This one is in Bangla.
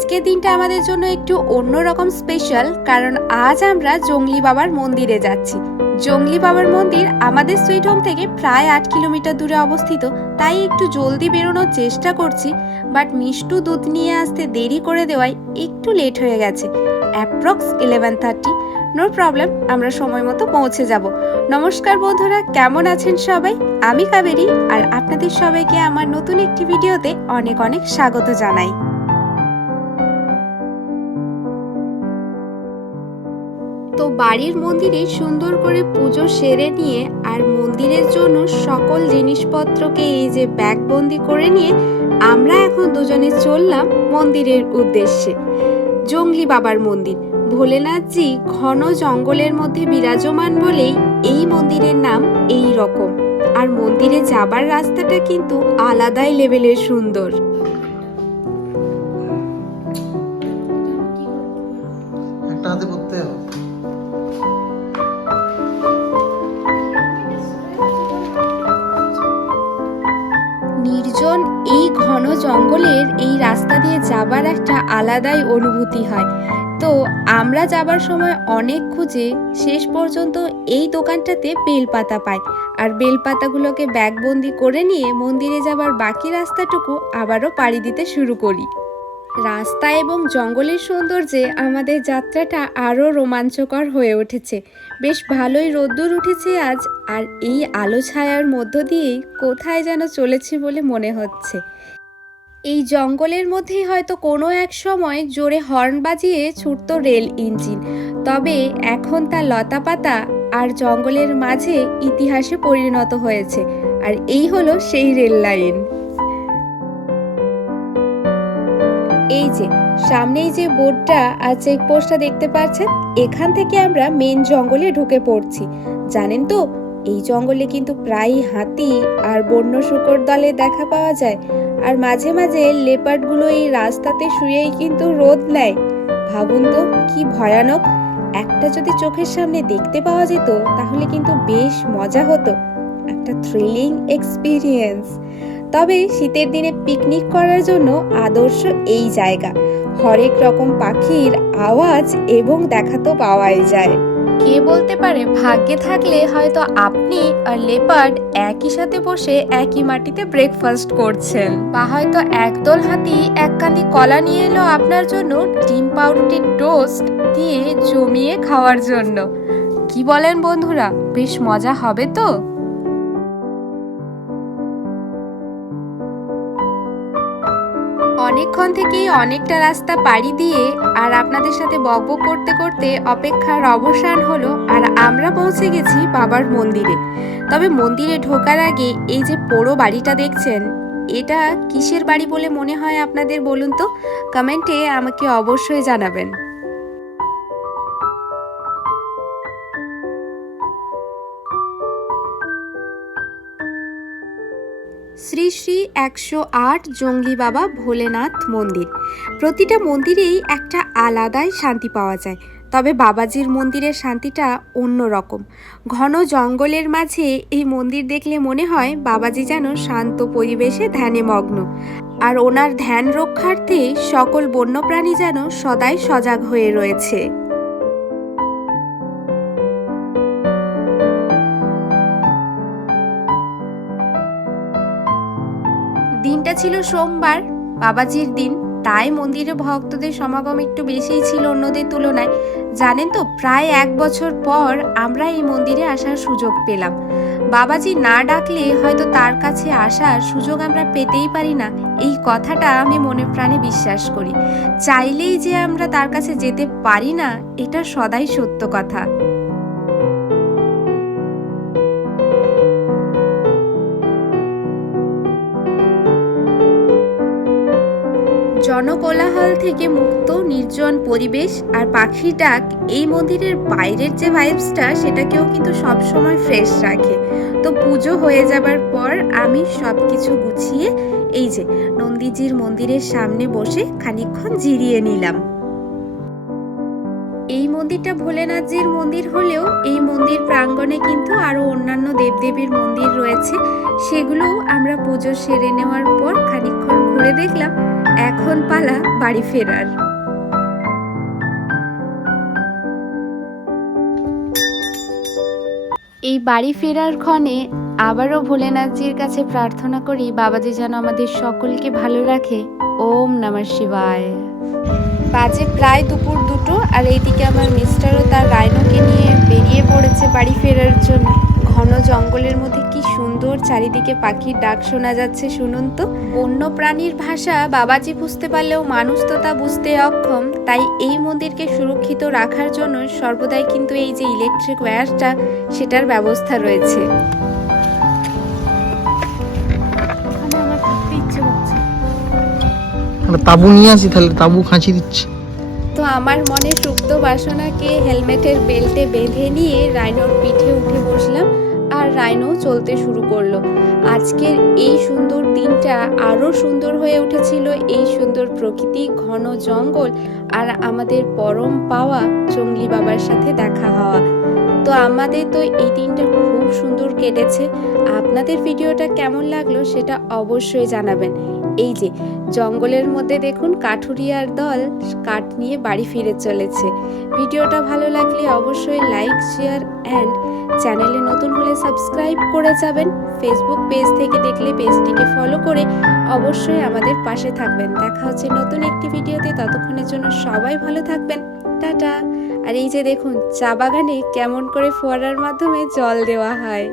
আজকের দিনটা আমাদের জন্য একটু অন্যরকম স্পেশাল, কারণ আজ আমরা জংলি বাবার মন্দিরে যাচ্ছি। জংলি বাবার মন্দির আমাদের সুইট হোম থেকে প্রায় 8 কিলোমিটার দূরে অবস্থিত, তাই একটু জলদি বেরোনোর চেষ্টা করছি। বাট মিষ্টু দুধ নিয়ে আসতে দেরি করে দেওয়ায় একটু লেট হয়ে গেছে, অ্যাপ্রক্স 11:30। নো প্রবলেম, আমরা সময় মতো পৌঁছে যাব। নমস্কার বন্ধুরা, কেমন আছেন সবাই? আমি কাবেরী, আর আপনাদের সবাইকে আমার নতুন একটি ভিডিওতে অনেক অনেক স্বাগত জানাই। তো বাড়ির মন্দিরে সুন্দর করে পুজো সেরে নিয়ে আর মন্দিরের জন্য সকল জিনিসপত্রকে এই যে ব্যাগবন্দি করে নিয়ে আমরা এখন দুজনে চললাম মন্দিরের উদ্দেশ্যে। জংলি বাবার মন্দির, ভোলেনাথজি ঘন জঙ্গলের মধ্যে বিরাজমান বলেই এই মন্দিরের নাম এই রকম। আর মন্দিরে যাবার রাস্তাটা কিন্তু আলাদাই লেভেলের সুন্দর। নির্জন এই ঘন জঙ্গলের এই রাস্তা দিয়ে যাবার একটা আলাদাই অনুভূতি হয়। তো আমরা যাবার সময় অনেক খুঁজে শেষ পর্যন্ত এই দোকানটাতে বেলপাতা পাই, আর বেলপাতাগুলোকে ব্যাগবন্দি করে নিয়ে মন্দিরে যাবার বাকি রাস্তাটুকু আবারও পাড়ি দিতে শুরু করি। রাস্তা এবং জঙ্গলের সৌন্দর্যে আমাদের যাত্রাটা আরও রোমাঞ্চকর হয়ে উঠেছে। বেশ ভালোই রোদ্দুর উঠেছে আজ, আর এই আলো ছায়ার মধ্য দিয়েই কোথায় যেন চলেছি বলে মনে হচ্ছে। এই জঙ্গলের মধ্যেই হয়তো কোনো এক সময় জোরে হর্ন বাজিয়ে ছুটত রেল ইঞ্জিন, তবে এখন তা লতাপাতা আর জঙ্গলের মাঝে ইতিহাসে পরিণত হয়েছে। আর এই হলো সেই রেল লাইন। এই যে সামনেই যে বোর্ডটা আর চেকপোস্টটা দেখতে পাচ্ছেন, এখান থেকে আমরা মেন জঙ্গলে ঢুকে পড়ছি। জানেন তো, এই জঙ্গলে কিন্তু প্রায়ই হাতি আর বন্য শূকর দলে দেখা পাওয়া যায়, আর মাঝে মাঝে লেপার্ডগুলো এই রাস্তাতে শুয়েই কিন্তু রোদ নেয়। ভাবুন তো কি ভয়ানক! একটা যদি চোখের সামনে দেখতে পাওয়া যেত তাহলে কিন্তু বেশ মজা হতো, একটা থ্রিলিং এক্সপিরিয়েন্স। তবে শীতের দিনে পিকনিক করার জন্য আদর্শ এই জায়গা। হরেক রকম পাখির আওয়াজ এবং দেখা তো পাওয়াই যায়। কে বলতে পারে, ভাগ্যে থাকলে হয়তো আপনি আর লেপার্ড একই সাথে বসে একই মাটিতে ব্রেকফাস্ট করছেন, বা হয়তো একদল হাতি এক কাঁদি কলা নিয়ে এলো আপনার জন্য ডিম পাউরুটির টোস্ট দিয়ে জমিয়ে খাওয়ার জন্য। কি বলেন বন্ধুরা, বেশ মজা হবে তো? অনেকক্ষণ থেকেই অনেকটা রাস্তা পাড়ি দিয়ে আর আপনাদের সাথে বকবক করতে করতে অপেক্ষার অবসান হলো, আর আমরা পৌঁছে গেছি বাবার মন্দিরে। তবে মন্দিরে ঢোকার আগে এই যে পোড়ো বাড়িটা দেখছেন, এটা কিসের বাড়ি বলে মনে হয় আপনাদের বলুন তো? কমেন্টে আমাকে অবশ্যই জানাবেন। শ্রী শ্রী 108 জংলি বাবা ভোলেনাথ মন্দির। প্রতিটা মন্দিরেই একটা আলাদাই শান্তি পাওয়া যায়, তবে বাবাজির মন্দিরের শান্তিটা অন্যরকম। ঘন জঙ্গলের মাঝে এই মন্দির দেখলে মনে হয় বাবাজি যেন শান্ত পরিবেশে ধ্যানে মগ্ন, আর ওনার ধ্যান রক্ষার্থে সকল বন্যপ্রাণী যেন সদাই সজাগ হয়ে রয়েছে। দিনটা ছিল সোমবার, বাবাজির দিন, তাই মন্দিরে ভক্তদের সমাগম একটু বেশিই ছিল অন্যদের তুলনায়। জানেন তো, প্রায় 1 বছর পর আমরা এই মন্দিরে আসার সুযোগ পেলাম। বাবাজি না ডাকলে হয়তো তার কাছে আসার সুযোগ আমরা পেতেই পারি না, এই কথাটা আমি মনে প্রাণে বিশ্বাস করি। চাইলেই যে আমরা তার কাছে যেতে পারি না, এটা সদাই সত্য কথা। জনকোলাহল থেকে মুক্ত নির্জন পরিবেশ আর পাখির ডাক এই মন্দিরের বাইরের যে ভাইবসটা, সেটাকেও কিন্তু সবসময় ফ্রেশ রাখে। তো পুজো হয়ে যাবার পর আমি সব কিছু গুছিয়ে এই যে নন্দীজির মন্দিরের সামনে বসে খানিকক্ষণ জিরিয়ে নিলাম। এই মন্দিরটা ভোলেনাথজির মন্দির হলেও এই মন্দির প্রাঙ্গণে কিন্তু আরো অন্যান্য দেবদেবীর মন্দির রয়েছে, সেগুলোও আমরা পুজো সেরে নেওয়ার পর খানিকক্ষণ ঘুরে দেখলাম। এখন পালা বাড়ি ফেরার। এই বাড়ি ফেরার ক্ষণে আবারও ভোলেনাথজির কাছে প্রার্থনা করি বাবাজি যেন আমাদের সকলকে ভালো রাখে। ওম নমঃ শিবায়। বাজে প্রায় দুপুর 2টো, আর এইদিকে আমার মিস্টারও তার রাইনোকে নিয়ে বেরিয়ে পড়েছে বাড়ি ফেরার জন্য। ঘন জঙ্গলের মধ্যে কি সুন্দর চারিদিকে পাখির ডাক শোনা যাচ্ছে, শুনুন তো। বন্য প্রাণীর ভাষা বাবাজি বুঝতে পারলেও মানুষ তো তা বুঝতে অক্ষম। তাই এই মন্দিরকে সুরক্ষিত রাখার জন্য সর্বদাই কিন্তু এই যে ইলেকট্রিক ওয়্যারটা, সেটার ব্যবস্থা রয়েছে। তাবু নিয়ে আসি, তাহলে তাবু খাঁচি দিচ্ছে। তো আমার মনে সুপ্ত বাসনাকে হেলমেটের বেল্টে বেঁধে নিয়ে রাইনোর পিঠে উঠে বসলাম, আর রাইনো চলতে শুরু করলো। আজকের এই সুন্দর দিনটা আরও সুন্দর হয়ে উঠেছিল এই সুন্দর প্রকৃতি, ঘন জঙ্গল, আর আমাদের পরম পাওয়া জঙ্গলি বাবার সাথে দেখা হওয়া। তো আমাদের তো এই দিনটা খুব সুন্দর কেটেছে। আপনাদের ভিডিওটা কেমন লাগলো সেটা অবশ্যই জানাবেন। এই যে জঙ্গলের মধ্যে দেখুন কাঠুরিয়ার দল কাঠ নিয়ে বাড়ি ফিরে চলেছে। ভিডিওটা ভালো লাগলে অবশ্যই লাইক, শেয়ার অ্যান্ড চ্যানেলে নতুন হলে সাবস্ক্রাইব করে যাবেন। ফেসবুক পেজ থেকে দেখলে পেজটিকে ফলো করে অবশ্যই আমাদের পাশে থাকবেন। দেখা হচ্ছে নতুন একটি ভিডিওতে, ততক্ষণের জন্য সবাই ভালো থাকবেন। টাটা। আর এই যে দেখুন চা বাগানে কেমন করে ফোয়ারার মাধ্যমে জল দেওয়া হয়।